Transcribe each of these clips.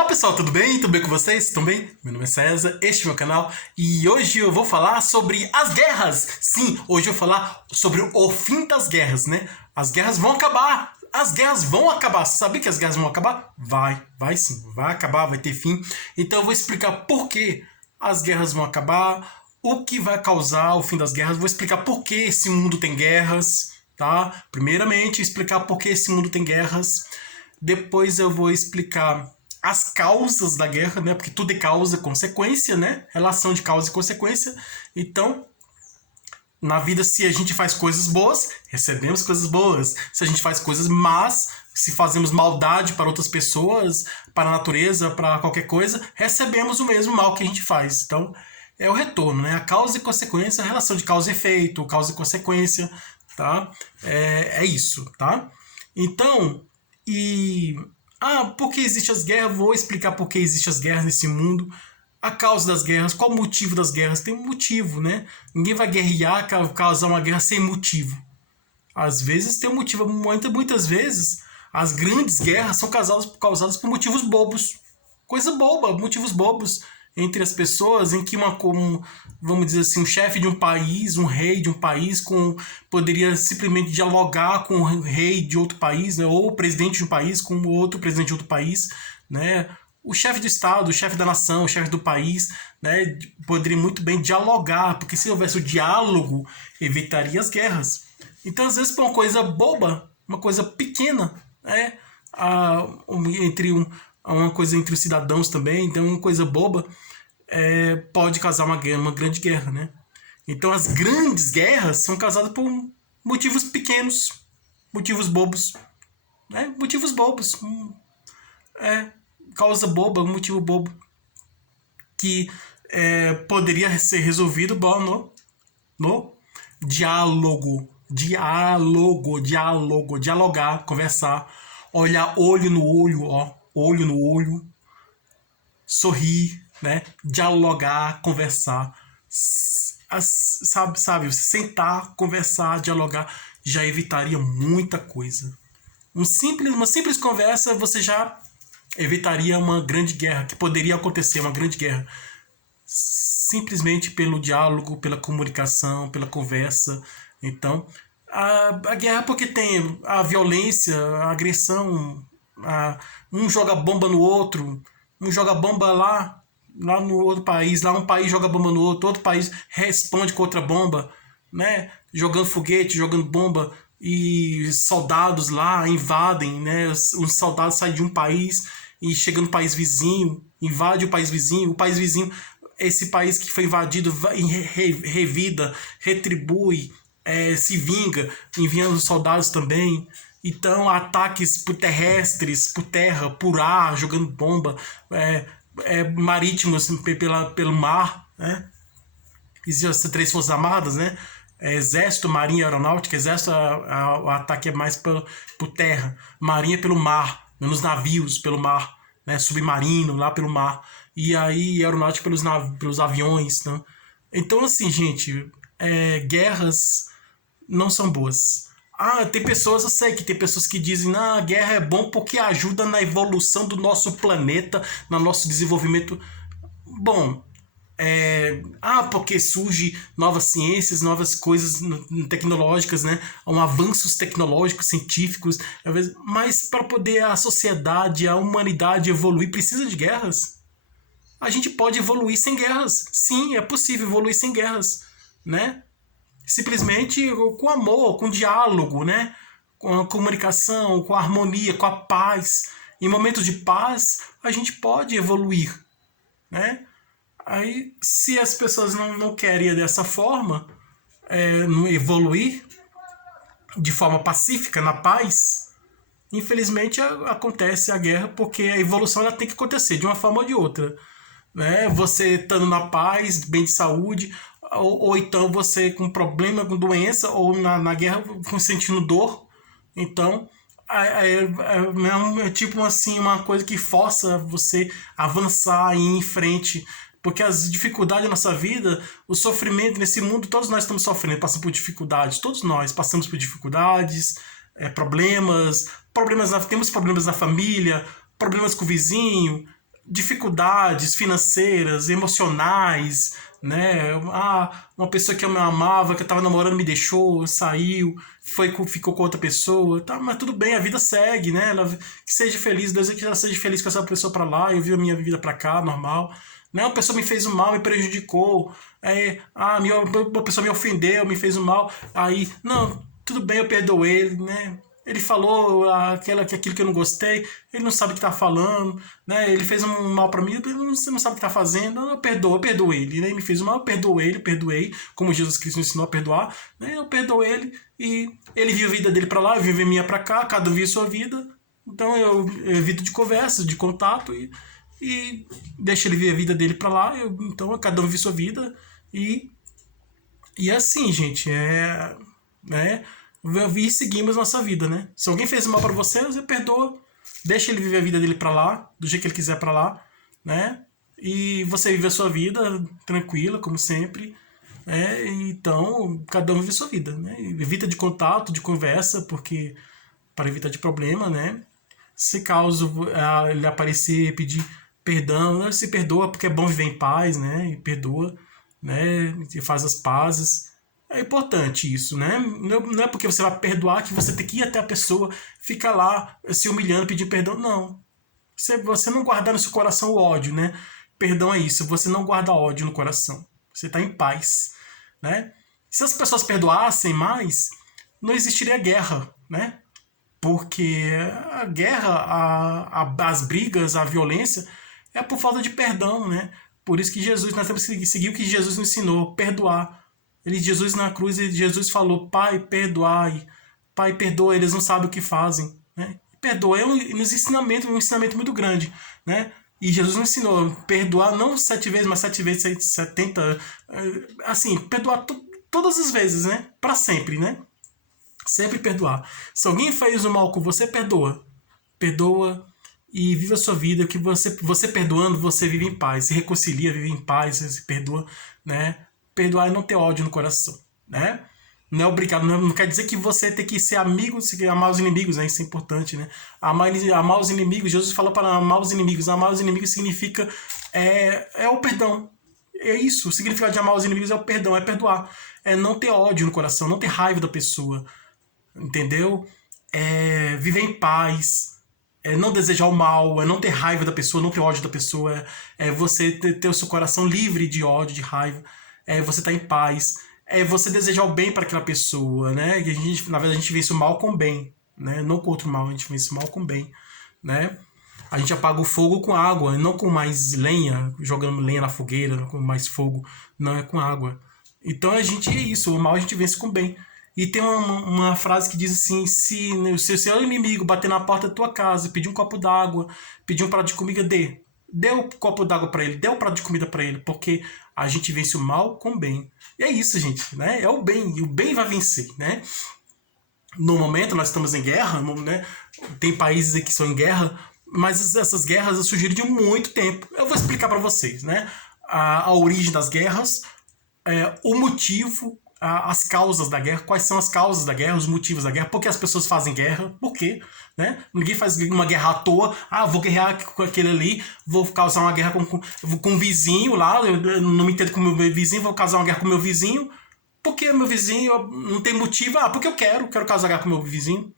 Olá pessoal, tudo bem? Tudo bem com vocês? Estão bem? Meu nome é César, este é o meu canal e hoje eu vou falar sobre as guerras. Sim, hoje eu vou falar sobre o fim das guerras, né? As guerras vão acabar. As guerras vão acabar. Você sabia que as guerras vão acabar? Vai sim, vai acabar, vai ter fim. Então eu vou explicar por que as guerras vão acabar, o que vai causar o fim das guerras, vou explicar por que esse mundo tem guerras, tá? Primeiramente, explicar por que esse mundo tem guerras. Depois eu vou explicar as causas da guerra, né? Porque tudo é causa e consequência, né? Relação de causa e consequência. Então, na vida, se a gente faz coisas boas, recebemos coisas boas. Se a gente faz coisas más, se fazemos maldade para outras pessoas, para a natureza, para qualquer coisa, recebemos o mesmo mal que a gente faz. Então, é o retorno, né? A causa e consequência, a relação de causa e efeito, causa e consequência, tá? É isso, tá? Então, por que existem as guerras? Vou explicar por que existem as guerras nesse mundo. A causa das guerras, qual o motivo das guerras? Tem um motivo, né? Ninguém vai guerrear, causar uma guerra sem motivo. Às vezes tem um motivo, muitas vezes as grandes guerras são causadas por motivos bobos. Coisa boba, motivos bobos entre as pessoas, em que vamos dizer assim, um chefe de um país, um rei de um país, poderia simplesmente dialogar com o rei de outro país, né, ou o presidente de um país com outro presidente de outro país, né, o chefe do estado, o chefe da nação, o chefe do país, né, poderia muito bem dialogar, porque se houvesse o diálogo, evitaria as guerras. Então, às vezes, por uma coisa boba, uma coisa pequena, né, uma coisa entre os cidadãos também, então uma coisa boba pode causar uma grande guerra, né? Então as grandes guerras são causadas por motivos pequenos, motivos bobos, né? Motivos bobos, causa boba, motivo bobo, que poderia ser resolvido no dialogar, conversar, olhar olho no olho, sorrir, né? Dialogar, conversar, sabe, sentar, conversar, dialogar, já evitaria muita coisa. Uma simples conversa, você já evitaria uma grande guerra, que poderia acontecer, uma grande guerra, simplesmente pelo diálogo, pela comunicação, pela conversa. Então, a guerra, porque tem a violência, a agressão, um joga bomba no outro, um joga bomba lá no outro país, lá um país joga bomba no outro país responde com outra bomba, né? Jogando foguete, jogando bomba, e soldados lá invadem, né? Os soldados saem de um país e chegam no país vizinho, invade o país vizinho, esse país que foi invadido revida, retribui, se vinga, enviando soldados também. Então, ataques por terrestres, por terra, por ar, jogando bomba, marítimos pelo mar, né? Existem as três forças armadas, né? Exército, Marinha e Aeronáutica. Exército, o ataque é mais por terra, Marinha pelo mar, nos navios pelo mar, né? Submarino lá pelo mar, e aí Aeronáutica pelos aviões, né? Então, assim, gente, guerras não são boas. Tem pessoas, eu sei que tem pessoas que dizem a guerra é bom porque ajuda na evolução do nosso planeta, no nosso desenvolvimento. Bom, porque surge novas ciências, novas coisas tecnológicas, né? Avanços tecnológicos, científicos, mas para poder a sociedade, a humanidade evoluir, precisa de guerras. A gente pode evoluir sem guerras. Sim, é possível evoluir sem guerras, né? Simplesmente com amor, com diálogo, né? Com a comunicação, com a harmonia, com a paz. Em momentos de paz, a gente pode evoluir, né? Aí, se as pessoas não querem dessa forma, não evoluir de forma pacífica, na paz, infelizmente acontece a guerra, porque a evolução ela tem que acontecer de uma forma ou de outra, né? Você estando na paz, bem de saúde, ou então você com problema, com doença, ou na guerra sentindo dor. Então é tipo assim, uma coisa que força você a avançar e ir em frente, porque as dificuldades da nossa vida, o sofrimento nesse mundo, todos nós estamos sofrendo, passando por dificuldades, todos nós passamos por dificuldades, problemas, temos problemas na família, problemas com o vizinho, dificuldades financeiras, emocionais, né? Uma pessoa que eu me amava, que eu tava namorando, me deixou, saiu, ficou com outra pessoa, tá, mas tudo bem, a vida segue, né? Que seja feliz, Deus que ela seja feliz com essa pessoa pra lá, eu vivo a minha vida pra cá, normal. Né? Uma pessoa me fez um mal, me prejudicou, uma pessoa me ofendeu, me fez um mal, aí, não, tudo bem, eu perdoo ele, né? Ele falou aquilo que eu não gostei, ele não sabe o que tá falando, né? Ele fez um mal pra mim, você não sabe o que tá fazendo, eu perdoo ele, né? Ele me fez um mal, eu perdoo ele, perdoei, como Jesus Cristo ensinou a perdoar, né? Eu perdoo ele e ele vive a vida dele pra lá, eu vivo a minha pra cá, cada um vive a sua vida, então eu evito de conversa, de contato e deixo ele viver a vida dele pra lá, então cada um vive a sua vida e assim, gente, né? E seguimos nossa vida, né? Se alguém fez mal pra você, você perdoa, deixa ele viver a vida dele pra lá, do jeito que ele quiser pra lá, né? E você vive a sua vida tranquila, como sempre, né? Então, cada um vive a sua vida, né? Evita de contato, de conversa, porque para evitar de problema, né? Se caso ele aparecer e pedir perdão, né? Se perdoa porque é bom viver em paz, né? E perdoa, né? E faz as pazes. É importante isso, né? Não é porque você vai perdoar que você tem que ir até a pessoa, ficar lá se humilhando, pedir perdão. Não. Você não guardar no seu coração o ódio, né? Perdão é isso, você não guarda ódio no coração. Você está em paz, né? Se as pessoas perdoassem mais, não existiria guerra, né? Porque a guerra, as brigas, a violência é por falta de perdão, né? Por isso que nós temos que seguir o que Jesus nos ensinou, perdoar. Jesus na cruz, Jesus falou, Pai, perdoai. Pai, perdoa, eles não sabem o que fazem. Né? Perdoa é um ensinamento muito grande. Né? E Jesus nos ensinou, perdoar não 7 vezes, mas 7 vezes 70. Assim, perdoar todas as vezes, né? Para sempre, né? Sempre perdoar. Se alguém fez o mal com você, perdoa. Perdoa e viva a sua vida, que você perdoando, você vive em paz. Se reconcilia, vive em paz, se perdoa, né? Perdoar e não ter ódio no coração, né? Não é obrigado, não quer dizer que você tem que ser amigo, amar os inimigos, né? Isso é importante, né? Amar os inimigos, Jesus fala para amar os inimigos. Amar os inimigos significa o perdão. É isso, o significado de amar os inimigos é o perdão, é perdoar. É não ter ódio no coração, não ter raiva da pessoa, entendeu? É viver em paz, é não desejar o mal, é não ter raiva da pessoa, não ter ódio da pessoa, é você ter o seu coração livre de ódio, de raiva, é você estar em paz, é você desejar o bem para aquela pessoa, né? E na verdade, a gente vence o mal com o bem, né? Não com outro mal, a gente vence o mal com o bem, né? A gente apaga o fogo com água, não com mais lenha, jogando lenha na fogueira, com mais fogo, não é com água. Então é isso, o mal a gente vence com o bem. E tem uma frase que diz assim, se o seu inimigo bater na porta da tua casa, pedir um copo d'água, pedir um prato de comida, dê o copo d'água para ele, dê o prato de comida para ele, porque a gente vence o mal com o bem. E é isso, gente, né? É o bem, e o bem vai vencer, né? No momento nós estamos em guerra, né? Tem países que estão em guerra, mas essas guerras surgiram de muito tempo. Eu vou explicar para vocês, né? A origem das guerras, o motivo, as causas da guerra, quais são as causas da guerra, os motivos da guerra, por que as pessoas fazem guerra, por quê, né? Ninguém faz uma guerra à toa, vou guerrear com aquele ali, vou causar uma guerra com o vizinho lá, eu não me entendo com o meu vizinho, vou causar uma guerra com o meu vizinho, porque meu vizinho não tem motivo, porque eu quero causar guerra com o meu vizinho,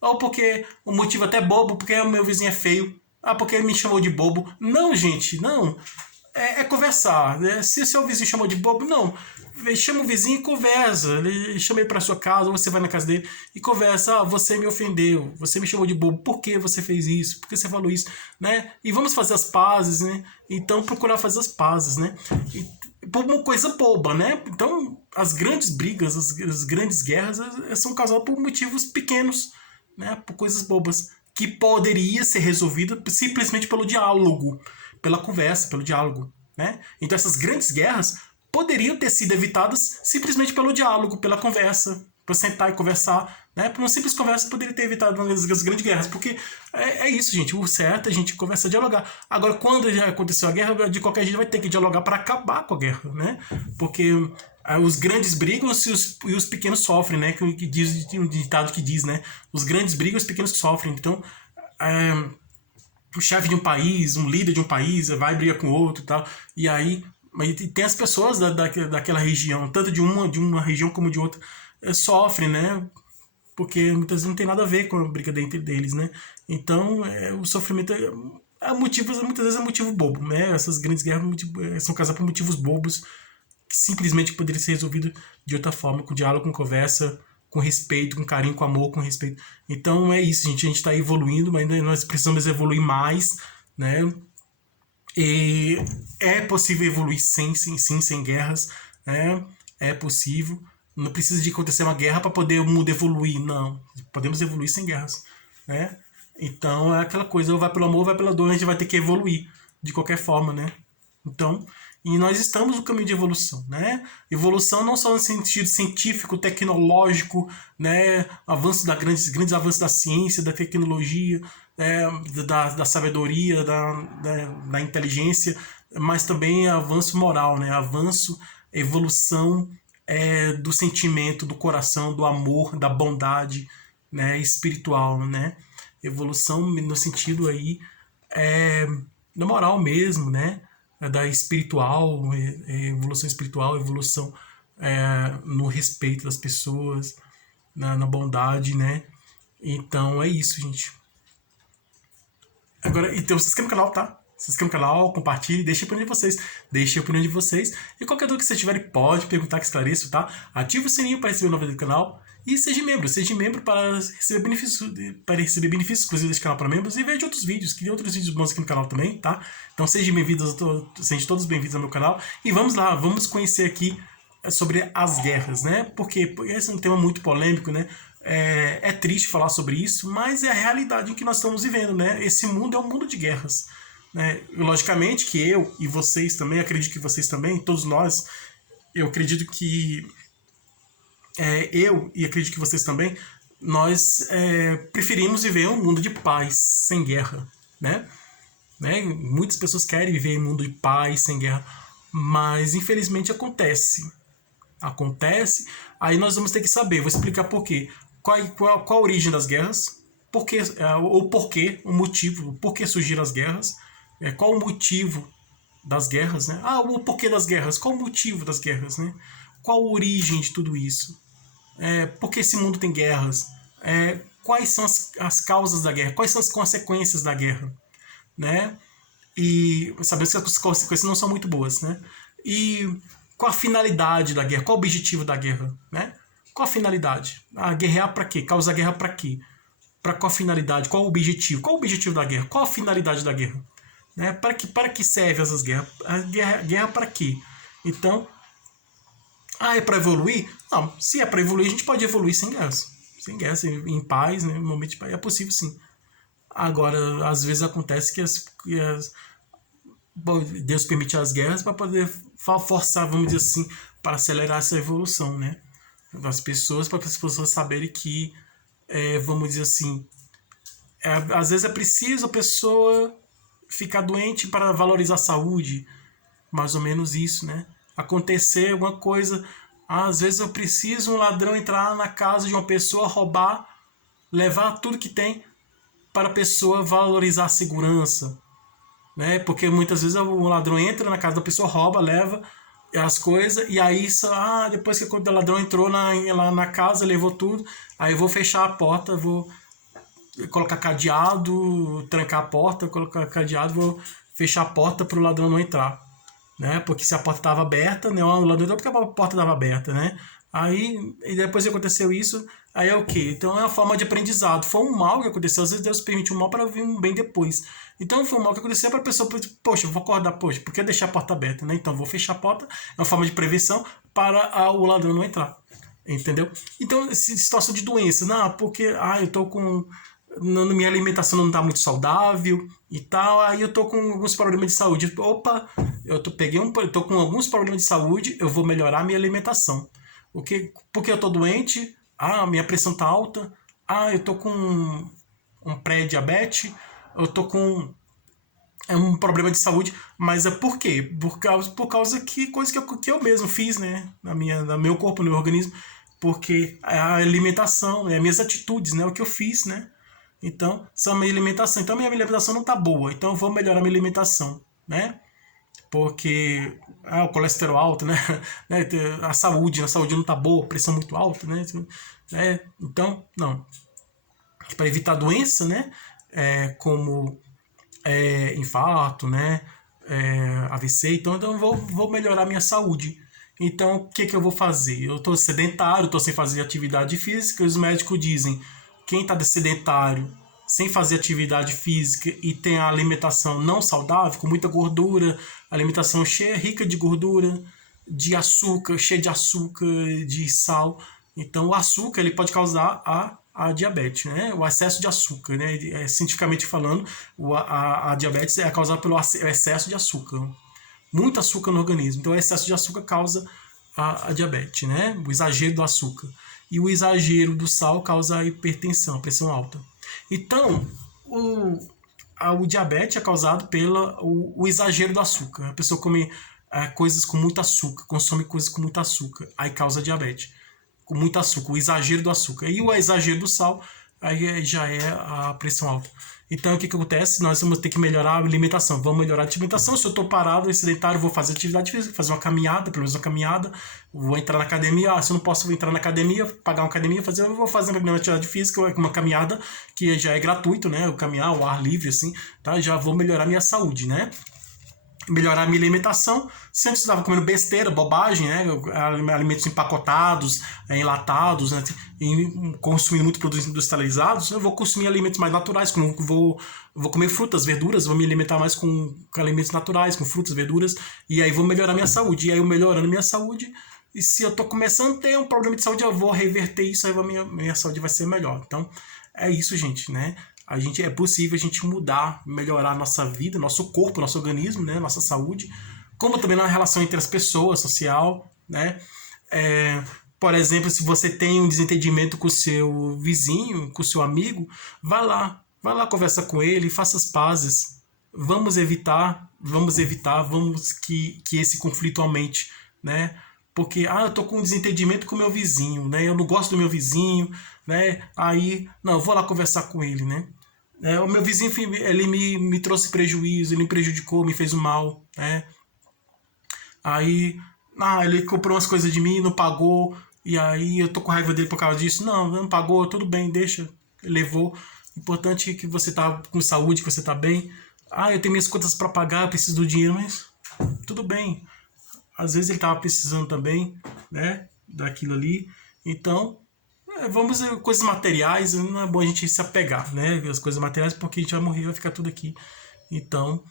ou porque o motivo até bobo, porque o meu vizinho é feio, porque ele me chamou de bobo. Não, gente, não. É conversar. Né? Se o seu vizinho chamou de bobo, não. Chama o vizinho e conversa. Chama ele para sua casa, ou você vai na casa dele e conversa. Você me ofendeu, você me chamou de bobo. Por que você fez isso? Por que você falou isso? Né? E vamos fazer as pazes, né? Então, procurar fazer as pazes, né? Por uma coisa boba, né? Então, as grandes brigas, as grandes guerras são causadas por motivos pequenos, né? Por coisas bobas, que poderia ser resolvida simplesmente pelo diálogo, pela conversa, pelo diálogo, né? Então essas grandes guerras poderiam ter sido evitadas simplesmente pelo diálogo, pela conversa, para sentar e conversar, né? Por uma simples conversa poderia ter evitado as grandes guerras, porque é isso, gente, o certo é a gente conversar, dialogar. Agora, quando já aconteceu a guerra, de qualquer jeito vai ter que dialogar para acabar com a guerra, né? Porque os grandes brigam e os pequenos sofrem, né? Que diz um ditado que diz, né? Os grandes brigam e os pequenos que sofrem. Então, o chefe de um país, um líder de um país, vai brigar com outro e tal. E aí tem as pessoas daquela região, tanto de uma região como de outra, sofrem, né? Porque muitas vezes não tem nada a ver com a briga dentro deles, né? Então, o sofrimento muitas vezes é motivo bobo, né? Essas grandes guerras são causadas por motivos bobos que simplesmente poderia ser resolvido de outra forma, com diálogo, com conversa, com respeito, com carinho, com amor, com respeito. Então é isso, gente. A gente está evoluindo, mas ainda nós precisamos evoluir mais, né? E é possível evoluir sem guerras, né? É possível. Não precisa de acontecer uma guerra para poder o mundo evoluir, não. Podemos evoluir sem guerras, né? Então é aquela coisa, ou vai pelo amor ou vai pela dor, a gente vai ter que evoluir de qualquer forma, né? Então, e nós estamos no caminho de evolução, né? Evolução não só no sentido científico, tecnológico, né? Avanço grandes avanços da ciência, da tecnologia, da sabedoria, da inteligência, mas também avanço moral, né? Avanço, evolução do sentimento, do coração, do amor, da bondade, né? Espiritual, né? Evolução no sentido aí da moral mesmo, né? Da espiritual, evolução espiritual, evolução no respeito das pessoas, na bondade, né? Então é isso, gente. Agora, então se inscreva no canal, tá? Se inscreva no canal, compartilhe, deixe a opinião de vocês. Deixe a opinião de vocês. E qualquer dúvida que vocês tiverem, pode perguntar que esclareço, tá? Ative o sininho para receber novidade do canal. E seja membro para receber benefícios exclusivos deste canal para membros e veja outros vídeos, que tem outros vídeos bons aqui no canal também, tá? Então sejam todos bem-vindos ao meu canal. E vamos lá, vamos conhecer aqui sobre as guerras, né? Porque esse é um tema muito polêmico, né? É triste falar sobre isso, mas é a realidade em que nós estamos vivendo, né? Esse mundo é um mundo de guerras, né? Logicamente que eu e vocês também, acredito que vocês também, todos nós, eu acredito que eu e acredito que vocês também, nós preferimos viver um mundo de paz, sem guerra, né? Muitas pessoas querem viver em um mundo de paz, sem guerra, mas infelizmente acontece, aí nós vamos ter que saber, vou explicar por quê. Qual a origem das guerras, o motivo, por que surgiram as guerras, qual o motivo das guerras, né? O porquê das guerras, qual o motivo das guerras, né? Qual a origem de tudo isso? Por que esse mundo tem guerras? Quais são as causas da guerra? Quais são as consequências da guerra? Né? E sabemos que as consequências não são muito boas, né? E qual a finalidade da guerra? Qual o objetivo da guerra, né? Qual a finalidade? Guerrear para quê? Causar guerra para quê? Para qual finalidade? Qual o objetivo? Qual o objetivo da guerra? Qual a finalidade da guerra? Né? Para que serve essas guerras? A guerra para quê? Então, é para evoluir? Não, se é para evoluir, a gente pode evoluir sem guerras. Sem guerras, em paz, né? Em momento de paz, é possível sim. Agora, às vezes acontece que Deus permite as guerras para poder forçar, vamos dizer assim, para acelerar essa evolução, né? Das pessoas, para as pessoas saberem que, vamos dizer assim, às vezes é preciso a pessoa ficar doente para valorizar a saúde, mais ou menos isso, né? Acontecer alguma coisa, às vezes eu preciso um ladrão entrar na casa de uma pessoa, roubar, levar tudo que tem para a pessoa valorizar a segurança, né? Porque muitas vezes o ladrão entra na casa da pessoa, rouba, leva as coisas, e aí depois que o ladrão entrou lá na casa, levou tudo, aí eu vou fechar a porta, vou colocar cadeado, trancar a porta, colocar cadeado, vou fechar a porta para o ladrão não entrar, né? Porque se a porta estava aberta, né? O ladrão entrou porque a porta estava aberta, né? Aí, e depois que aconteceu isso, aí é o quê? Então é uma forma de aprendizado. Foi um mal que aconteceu, às vezes Deus permite um mal para vir um bem depois. Então foi um mal que aconteceu para a pessoa, poxa, eu vou acordar, poxa, por que deixar a porta aberta, né? Então vou fechar a porta, é uma forma de prevenção para o ladrão não entrar, entendeu? Então, situação de doença, não, porque eu tô com... minha alimentação não está muito saudável e tal, aí eu tô com alguns problemas de saúde. Opa, eu tô com alguns problemas de saúde, eu vou melhorar a minha alimentação. Porque eu tô doente, minha pressão tá alta, eu tô com um pré-diabetes, eu tô com um problema de saúde, mas é por quê? Por causa que coisa que eu mesmo fiz, né? No meu corpo, no meu organismo, porque a alimentação, as minhas atitudes, né? O que eu fiz, né? Então, essa é a minha alimentação. Então, minha alimentação não tá boa. Então, eu vou melhorar minha alimentação, né? Porque o colesterol alto, né? A saúde não tá boa, pressão muito alta, né? Então, não. Para evitar doença, né? Como infarto, né? AVC, então eu vou melhorar minha saúde. Então, o que eu vou fazer? Eu estou sedentário, estou sem fazer atividade física, os médicos dizem, quem está sedentário, sem fazer atividade física e tem a alimentação não saudável, com muita gordura, alimentação cheia, rica de gordura, de açúcar, cheia de açúcar, de sal. Então, o açúcar ele pode causar a diabetes, né? O excesso de açúcar, né? Cientificamente falando, a diabetes é causada pelo excesso de açúcar. Muito açúcar no organismo. Então, o excesso de açúcar causa a diabetes, né? O exagero do açúcar. E o exagero do sal causa a hipertensão, a pressão alta. Então, o diabetes é causado pelo exagero do açúcar. A pessoa come coisas com muito açúcar, consome coisas com muito açúcar, aí causa diabetes. Com muito açúcar, o exagero do açúcar. E o exagero do sal, aí já é a pressão alta. Então, o que acontece? Nós vamos ter que melhorar a alimentação. Vamos melhorar a alimentação. Se eu estou parado, sedentário, vou fazer atividade física, fazer uma caminhada, pelo menos uma caminhada. Vou entrar na academia. Se eu não posso entrar na academia, pagar uma academia, eu vou fazer uma atividade física, uma caminhada, que já é gratuito, né? O caminhar, o ar livre, assim, tá? Já vou melhorar minha saúde, né? Melhorar a minha alimentação. Se antes eu estava comendo besteira, bobagem, né? Alimentos empacotados, enlatados, né? E consumindo muito produtos industrializados, eu vou consumir alimentos mais naturais, vou comer frutas, verduras, vou me alimentar mais com alimentos naturais, com frutas, verduras, e aí vou melhorar minha saúde. E aí eu melhorando minha saúde, e se eu estou começando a ter um problema de saúde, eu vou reverter isso, aí minha saúde vai ser melhor. Então, é isso, gente, né? É possível a gente mudar, melhorar a nossa vida, nosso corpo, nosso organismo, né, nossa saúde, como também na relação entre as pessoas, social, né? Por exemplo, se você tem um desentendimento com o seu vizinho, com o seu amigo, vai lá conversa com ele, faça as pazes. Vamos que esse conflito aumente, né? Porque eu tô com um desentendimento com o meu vizinho, né? Eu não gosto do meu vizinho, né? Aí, não, eu vou lá conversar com ele, né? O meu vizinho, ele me trouxe prejuízo, ele me prejudicou, me fez um mal, né? Aí, ele comprou umas coisas de mim, não pagou, e aí eu tô com raiva dele por causa disso. Não pagou, tudo bem, deixa, levou. Importante é que você tá com saúde, que você tá bem. Eu tenho minhas contas para pagar, eu preciso do dinheiro, mas tudo bem. Às vezes ele tava precisando também, né, daquilo ali. Então, vamos ver coisas materiais, não é bom a gente se apegar, né? As coisas materiais, porque a gente vai morrer, vai ficar tudo aqui. Então,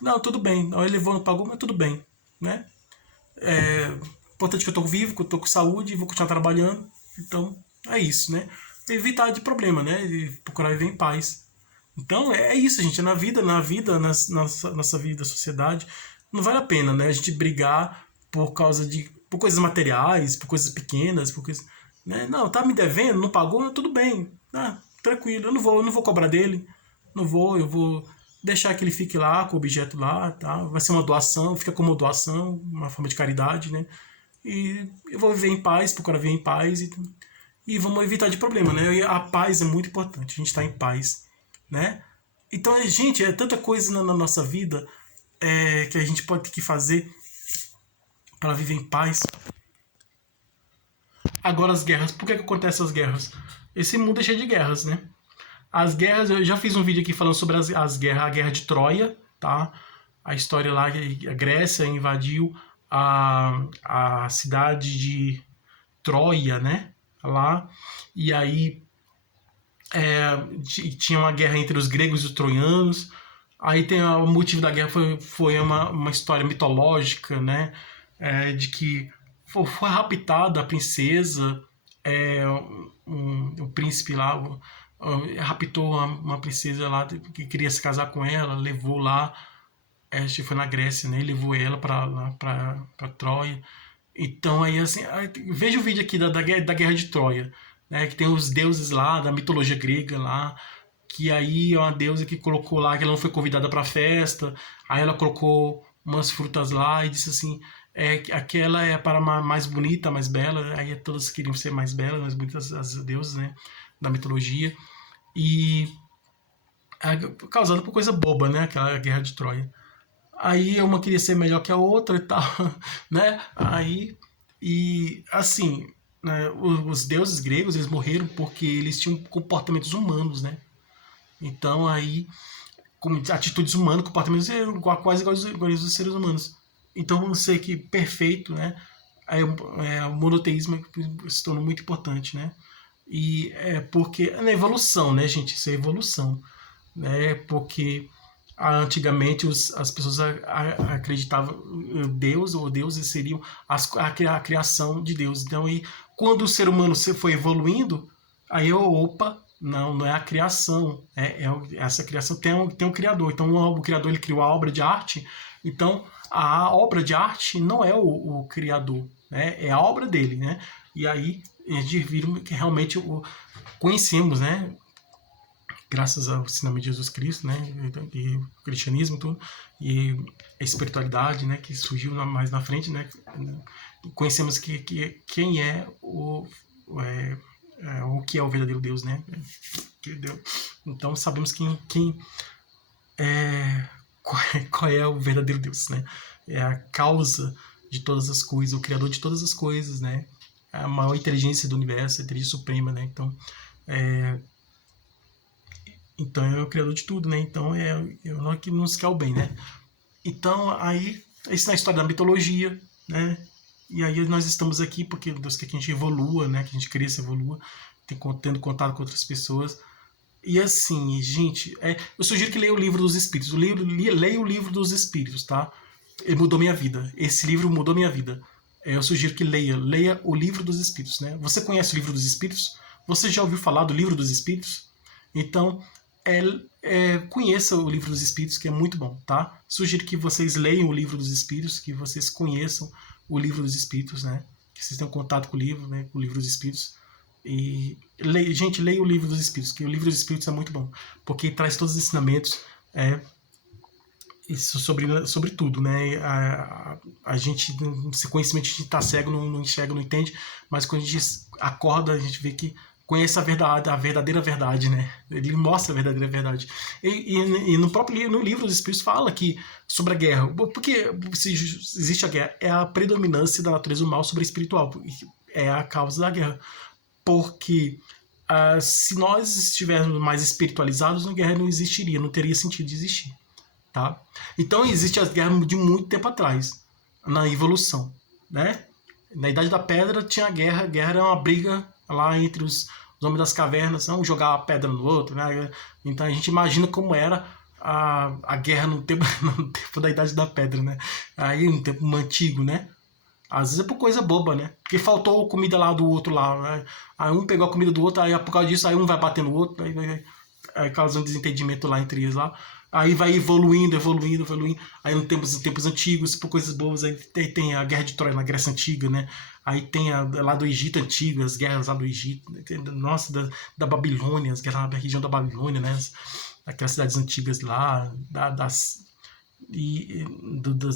não, tudo bem. Ele levou, não pagou, mas tudo bem, né? Importante que eu tô vivo, que eu tô com saúde e vou continuar trabalhando. Então, é isso, né? Evitar de problema, né? E procurar viver em paz. Então, é isso, gente. Na vida, nossa vida, sociedade, não vale a pena, né? A gente brigar por coisas materiais, por coisas pequenas, por coisas, né? Não, tá me devendo, não pagou, tudo bem. Tranquilo, eu não vou cobrar dele. Não vou, eu vou deixar que ele fique lá com o objeto lá, tá? Vai ser uma doação, fica como uma doação, uma forma de caridade, né? E eu vou viver em paz, procurar viver em paz e vamos evitar de problema, né? E a paz é muito importante, a gente está em paz, né? Então, gente, é tanta coisa na nossa vida que a gente pode ter que fazer para viver em paz. Agora as guerras, por que acontecem as guerras? Esse mundo é cheio de guerras, né? As guerras, eu já fiz um vídeo aqui falando sobre as guerras, a guerra de Troia, tá? A história lá que a Grécia invadiu a cidade de Troia, né? Lá, e aí tinha uma guerra entre os gregos e os troianos. Aí tem o motivo da guerra foi uma história mitológica, né? De que foi raptada a princesa, o príncipe lá raptou uma princesa lá que queria se casar com ela, levou lá, acho que foi na Grécia, né? Levou ela para Troia. Então aí assim, veja o vídeo aqui da Guerra de Troia, né? Que tem os deuses lá da mitologia grega lá, que aí é uma deusa que colocou lá que ela não foi convidada para a festa, aí ela colocou umas frutas lá e disse assim, aquela é para mais bonita, mais bela, aí todas queriam ser mais belas, mais bonitas as deusas, né, da mitologia. e causada por coisa boba, né? Aquela guerra de Troia. Aí uma queria ser melhor que a outra e tal, né? Aí, e assim, né, os deuses gregos, eles morreram porque eles tinham comportamentos humanos, né? Então aí, atitudes humanas, comportamentos quase iguais aos seres humanos. Então vamos ser que perfeito, né? Aí, o monoteísmo se tornou muito importante, né? E é porque é na evolução, né, gente? Isso é evolução, né? Porque antigamente as pessoas acreditavam em Deus, ou deuses seriam a criação de Deus. Então, e quando o ser humano foi evoluindo, aí opa, não é a criação, essa criação tem um criador. Então o criador, ele criou a obra de arte. Então a obra de arte não é o criador, né? É a obra dele, né? E aí eles viram que realmente conhecemos, né? Graças ao ensinamento de Jesus Cristo, né, e o cristianismo, tudo, e a espiritualidade, né, que surgiu mais na frente, né, conhecemos quem é o que é o verdadeiro Deus, né, então sabemos quem é, qual é o verdadeiro Deus, né, é a causa de todas as coisas, o criador de todas as coisas, né, a maior inteligência do universo, a inteligência suprema, né, então é o criador de tudo, né? Então é o que nos quer o bem, né? Então aí, isso na história da mitologia, né? E aí nós estamos aqui porque Deus quer que a gente evolua, né? Que a gente cresça, evolua, tendo contato com outras pessoas. E assim, gente, eu sugiro que leia o livro dos Espíritos. Leia o livro dos Espíritos, tá? Ele mudou minha vida. Esse livro mudou minha vida. Eu sugiro que leia o livro dos Espíritos, né? Você conhece o livro dos Espíritos? Você já ouviu falar do livro dos Espíritos? Então, conheça o livro dos Espíritos, que é muito bom, tá? Sugiro que vocês leiam o livro dos Espíritos, que vocês conheçam o livro dos Espíritos, né? Que vocês tenham contato com o livro, né? Com o livro dos Espíritos. E, gente, leia o livro dos Espíritos, que o livro dos Espíritos é muito bom, porque traz todos os ensinamentos isso sobre tudo, né? A gente, esse conhecimento, a gente tá cego, não enxerga, não entende, mas quando a gente acorda, a gente vê que conhece a verdadeira verdade, né? Ele mostra a verdadeira verdade. E no próprio no livro dos Espíritos fala que sobre a guerra, porque se existe a guerra, é a predominância da natureza do mal sobre a espiritual, é a causa da guerra. Porque se nós estivéssemos mais espiritualizados, a guerra não existiria, não teria sentido de existir. Tá? Então existe as guerras de muito tempo atrás, na evolução, né? Na Idade da Pedra tinha a guerra era uma briga lá entre os homens das cavernas, um jogava a pedra no outro, né? Então a gente imagina como era a guerra no tempo da Idade da Pedra, né? Aí no tempo antigo, né? Às vezes é por coisa boba, né? Porque faltou comida lá do outro lá, né? Aí um pegou a comida do outro, aí por causa disso aí um vai bater no outro, aí causa um desentendimento lá entre eles lá. Aí vai evoluindo. Aí nos tempos antigos, por coisas boas, aí tem a Guerra de Troia na Grécia Antiga, né? Aí tem lá do Egito Antigo, as guerras lá do Egito, nossa, da Babilônia, as guerras da região da Babilônia, né? Aquelas cidades antigas lá, das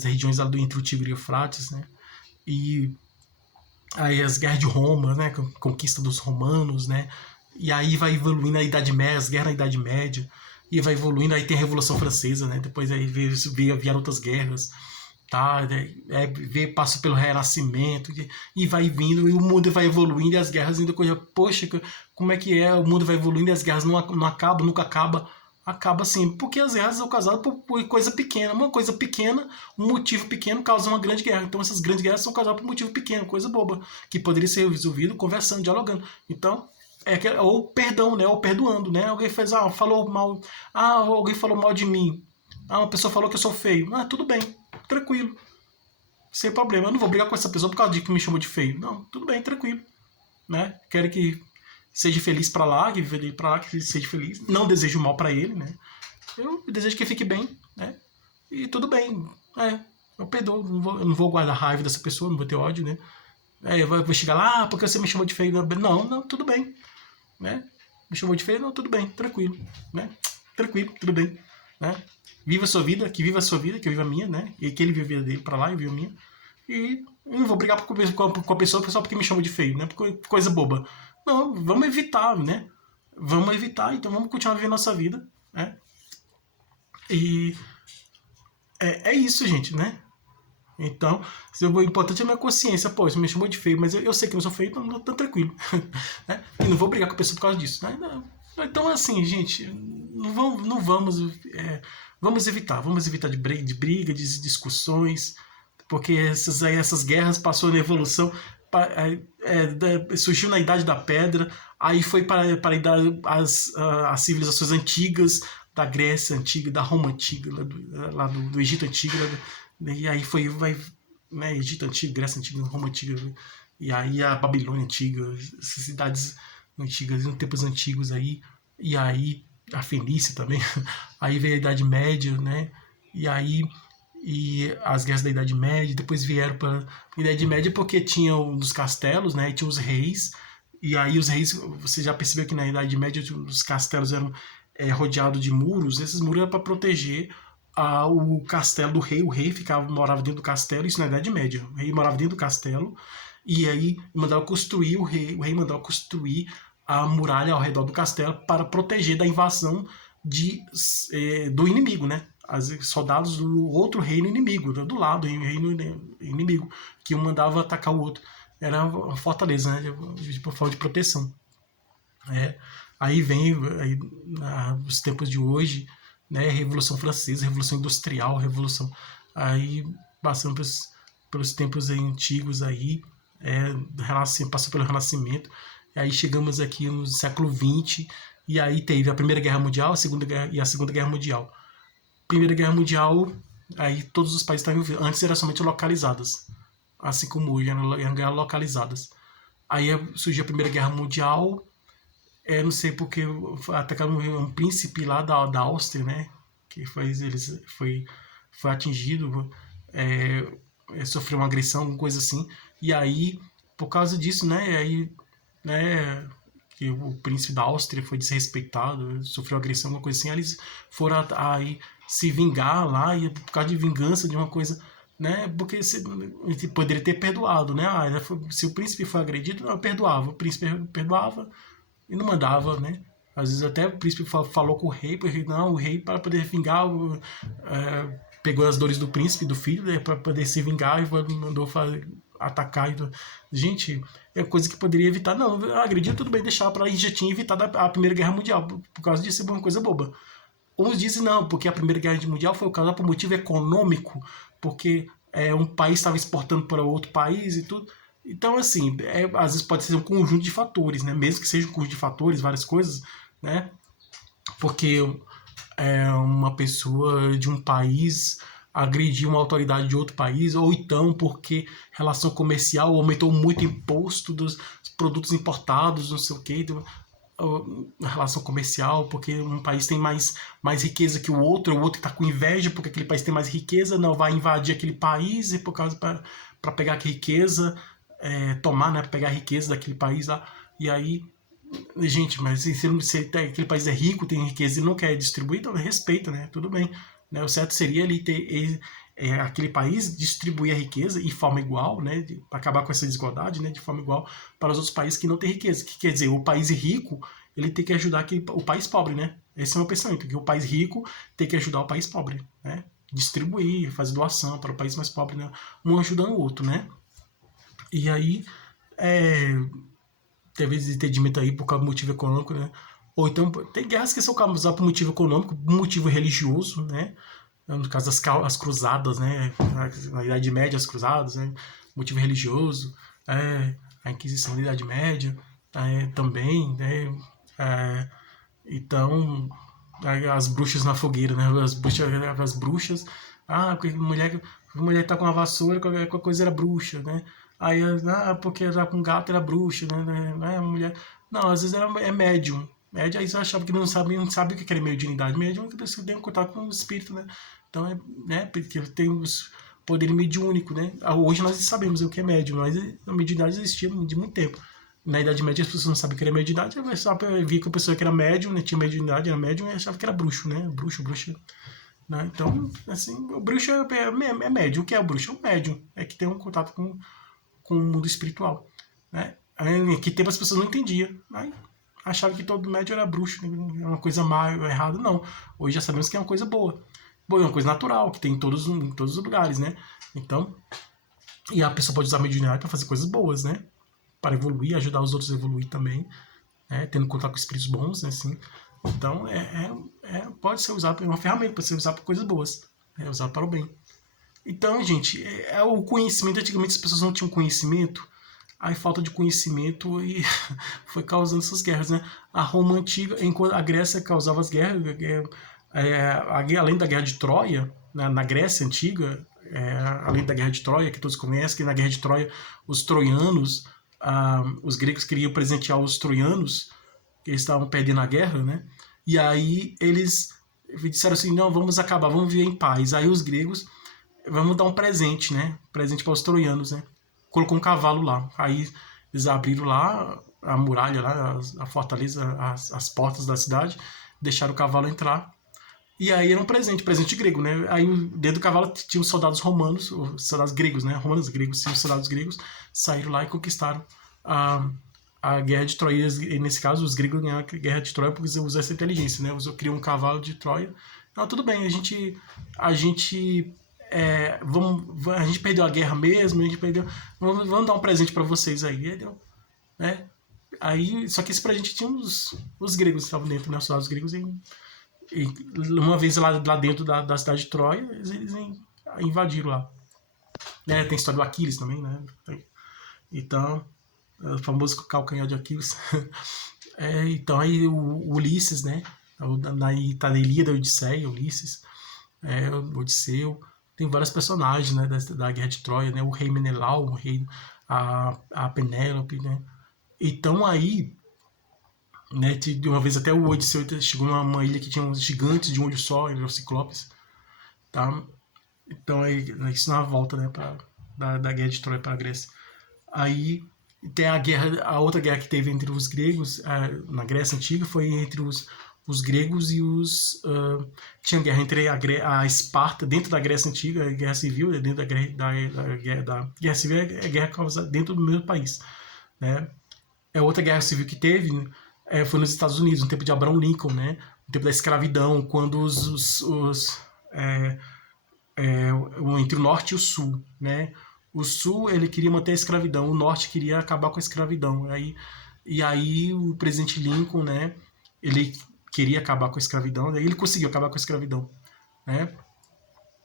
regiões lá entre o Tigre e o Eufrates, né? E aí as guerras de Roma, né? Conquista dos romanos, né? E aí vai evoluindo a Idade Média, as guerras na Idade Média, e vai evoluindo, aí tem a Revolução Francesa, né? Depois aí vieram outras guerras, tá? Passa pelo Renascimento, e vai vindo, e o mundo vai evoluindo, e as guerras ainda coisa, poxa, como é que é? O mundo vai evoluindo, e as guerras não acabam, nunca acaba assim, porque as guerras são causadas por coisa pequena. Uma coisa pequena, um motivo pequeno causa uma grande guerra. Então essas grandes guerras são causadas por um motivo pequeno, coisa boba, que poderia ser resolvido conversando, dialogando. Então, ou perdão, né? Ou perdoando, né? Alguém fez, falou mal, alguém falou mal de mim. Uma pessoa falou que eu sou feio. Tudo bem, tranquilo. Sem problema. Eu não vou brigar com essa pessoa por causa de que me chamou de feio. Não, tudo bem, tranquilo. Né? Quero que seja feliz pra lá, que viva dele pra lá, que seja feliz. Não desejo mal pra ele, né? Eu desejo que ele fique bem, né? E tudo bem. Eu perdoo. Eu não vou guardar raiva dessa pessoa, não vou ter ódio, né? Eu vou chegar lá, porque você me chamou de feio. Não, tudo bem. Né? Me chamou de feio, não, tudo bem, tranquilo, né? Tranquilo, tudo bem, né? Viva a sua vida, que viva a sua vida, que eu viva a minha, né? E que ele vive a vida dele pra lá, eu vivo a minha. E eu não vou brigar com a pessoa só porque me chamou de feio, né? Coisa boba. Não, vamos evitar, né? vamos evitar, então vamos continuar vivendo nossa vida, né? E é isso, gente, né? Então, o importante é a minha consciência. Pô, isso me chamou de feio, mas eu sei que eu não sou feio, então tô tranquilo. Né? E não vou brigar com a pessoa por causa disso. Né? Então, assim, gente, não vamos. Vamos evitar de briga, de discussões, porque essas guerras passou na evolução, surgiu na Idade da Pedra, aí foi para as civilizações antigas, da Grécia antiga, da Roma antiga, lá do Egito antigo, e aí vai, né, Egito antigo, Grécia antiga, Roma antiga, e aí a Babilônia antiga, essas cidades antigas, em tempos antigos aí, e aí a Fenícia também, aí veio a Idade Média, né, e aí as guerras da Idade Média, depois vieram para a Idade Média porque tinham os castelos, né, e tinha os reis, e aí os reis, você já percebeu que na Idade Média os castelos eram rodeados de muros, esses muros eram para proteger o castelo do rei, o rei morava dentro do castelo, isso na Idade Média, o rei morava dentro do castelo, e aí mandava construir, o rei mandava construir a muralha ao redor do castelo para proteger da invasão do inimigo, né? Soldados do outro reino inimigo, do lado, reino inimigo, que um mandava atacar o outro. Era uma fortaleza, né? De forma de proteção. Aí vem os tempos de hoje, né? Revolução Francesa, Revolução Industrial, Revolução. Aí passando pelos tempos antigos aí, passou pelo Renascimento, aí chegamos aqui no século XX, e aí teve a Primeira Guerra Mundial, a Segunda Guerra Mundial. Primeira Guerra Mundial, aí todos os países estavam envolvidos. Antes eram somente localizadas, assim como hoje, eram guerras localizadas. Aí surgiu a Primeira Guerra Mundial, não sei porque atacaram um príncipe lá da Áustria, né? Que foi atingido, sofreu uma agressão, alguma coisa assim. E aí, por causa disso, né? Aí, né? Que o príncipe da Áustria foi desrespeitado, sofreu agressão, alguma coisa assim. Aí eles foram aí se vingar lá, e por causa de vingança de uma coisa, né? Porque ele poderia ter perdoado, né? Se o príncipe foi agredido, não, perdoava. O príncipe perdoava e não mandava, né? Às vezes até o príncipe falou com o rei, porque não, o rei, para poder vingar, pegou as dores do príncipe, do filho, né, para poder se vingar, e mandou atacar. Então, gente, é coisa que poderia evitar. Não, agredir tudo bem, deixar para aí, já tinha evitado a Primeira Guerra Mundial, por causa disso é uma coisa boba. Uns dizem não, porque a Primeira Guerra Mundial foi causada por motivo econômico, porque um país estava exportando para outro país e tudo. Então, assim, às vezes pode ser um conjunto de fatores, né? Mesmo que seja um conjunto de fatores, várias coisas, né? Porque uma pessoa de um país agredir uma autoridade de outro país, ou então porque relação comercial aumentou muito o imposto dos produtos importados, não sei o quê, a relação comercial, porque um país tem mais riqueza que o outro está com inveja porque aquele país tem mais riqueza, não vai invadir aquele país e por causa para pegar a riqueza, tomar, né, pegar a riqueza daquele país lá, e aí, gente, mas se aquele país é rico, tem riqueza e não quer distribuir, então respeita, né, tudo bem, né, o certo seria ele ter aquele país distribuir a riqueza de forma igual, né, para acabar com essa desigualdade, né, de forma igual para os outros países que não têm riqueza, que quer dizer, o país rico ele tem que ajudar o país pobre, né, esse é o meu pensamento, que o país rico tem que ajudar o país pobre, né, distribuir, fazer doação para o país mais pobre, né, um ajudando o outro, né. E aí, teve desentendimento aí por causa do motivo econômico, né? Ou então, tem guerras que são causadas por motivo econômico, por motivo religioso, né? No caso das cruzadas, né? Na Idade Média, as cruzadas, né? Motivo religioso, a Inquisição da Idade Média, também, né? Então, as bruxas na fogueira, né? As bruxas, porque mulher tá com uma vassoura, qualquer coisa era bruxa, né? Aí, porque era com gato era bruxa, né? Mulher. Não, às vezes é médium. Médium, aí você achava que não sabe o que era mediunidade. Médium é que a pessoa tem um contato com o espírito, né? Então, né? Porque tem os poder mediúnico, né? Hoje nós sabemos o que é médium, mas a mediunidade existia de muito tempo. Na Idade Média as pessoas não sabiam o que era mediunidade, só via que a pessoa que era médium, né, tinha mediunidade, era médium, e achava que era bruxo, né? Bruxa. Né? Então, assim, o bruxo é médium. O que é o bruxo? É um médium. É que tem um contato com o mundo espiritual. Né? Aí, que tempo as pessoas não entendiam. Aí, achava que todo médium era bruxo, né? É uma coisa má ou errada. Não. Hoje já sabemos que é uma coisa boa. Boa, é uma coisa natural, que tem em todos os lugares, né? Então, e a pessoa pode usar a mediunidade para fazer coisas boas, né? Para evoluir, ajudar os outros a evoluir também, né? Tendo contato com espíritos bons, né? Assim. Então, pode ser usado, é uma ferramenta para ser usada para coisas boas, é usado para o bem. Então, gente, o conhecimento, antigamente as pessoas não tinham conhecimento, aí falta de conhecimento e foi causando essas guerras, né? A Roma antiga, enquanto a Grécia causava as guerras, além da guerra de Troia, na Grécia antiga, além da guerra de Troia, que todos conhecem, que na guerra de Troia os troianos, os gregos queriam presentear os troianos, que eles estavam perdendo a guerra, né? E aí eles disseram assim, não, vamos acabar, vamos viver em paz. Aí os gregos, vamos dar um presente, né? Presente para os troianos, né? Colocou um cavalo lá. Aí eles abriram lá a muralha, lá, a fortaleza, as portas da cidade, deixaram o cavalo entrar. E aí era um presente grego, né? Aí dentro do cavalo tinha os soldados romanos, os soldados gregos, né? Romanos gregos, tinham os soldados gregos, saíram lá e conquistaram a guerra de Troia. E nesse caso, os gregos ganharam a guerra de Troia porque usaram essa inteligência, né? Criam um cavalo de Troia. Não, tudo bem, a gente a gente perdeu a guerra mesmo, a gente perdeu. Vamos dar um presente para vocês aí, deu, né? Aí, só que esse presente tinha os gregos que estavam dentro, né? Os soldados gregos e uma vez lá dentro da cidade de Troia, eles invadiram lá. Né? Tem a história do Aquiles também, né? Então, o famoso calcanhar de Aquiles. Então aí o Ulisses, né? Tá na Ilíada, Odisseia, Ulisses, o Odisseu. Tem vários personagens, né? Da Guerra de Troia, né? O rei Menelau, a Penélope, né? Então aí, né? De uma vez até o Odisseu chegou numa ilha que tinha uns gigantes de um olho só, os ciclopes, tá? Então aí, isso na volta, né? Da Guerra de Troia para a Grécia. Aí tem a outra guerra que teve entre os gregos na Grécia Antiga foi entre os gregos e os... tinha guerra entre a Esparta, dentro da Grécia Antiga, a guerra civil, dentro da guerra civil é guerra causada dentro do mesmo país, né? Outra guerra civil que teve foi nos Estados Unidos, no tempo de Abraham Lincoln, né? No tempo da escravidão, quando entre o norte e o sul, né? O sul ele queria manter a escravidão, o norte queria acabar com a escravidão. E aí o presidente Lincoln, né? Ele queria acabar com a escravidão, daí ele conseguiu acabar com a escravidão, né?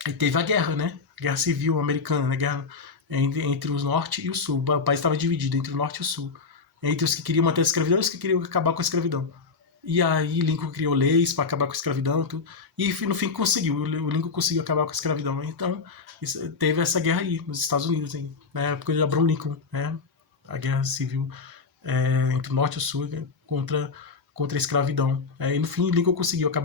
E teve a guerra, né? A guerra civil americana, né? Guerra entre o norte e o sul. O país estava dividido entre o norte e o sul, entre os que queriam manter a escravidão e os que queriam acabar com a escravidão. E aí Lincoln criou leis para acabar com a escravidão, tudo. E no fim conseguiu, o Lincoln conseguiu acabar com a escravidão. Então teve essa guerra aí nos Estados Unidos, hein, na época de Abraham Lincoln, né? A guerra civil entre o norte e o sul contra a escravidão. E no fim Lincoln conseguiu acabar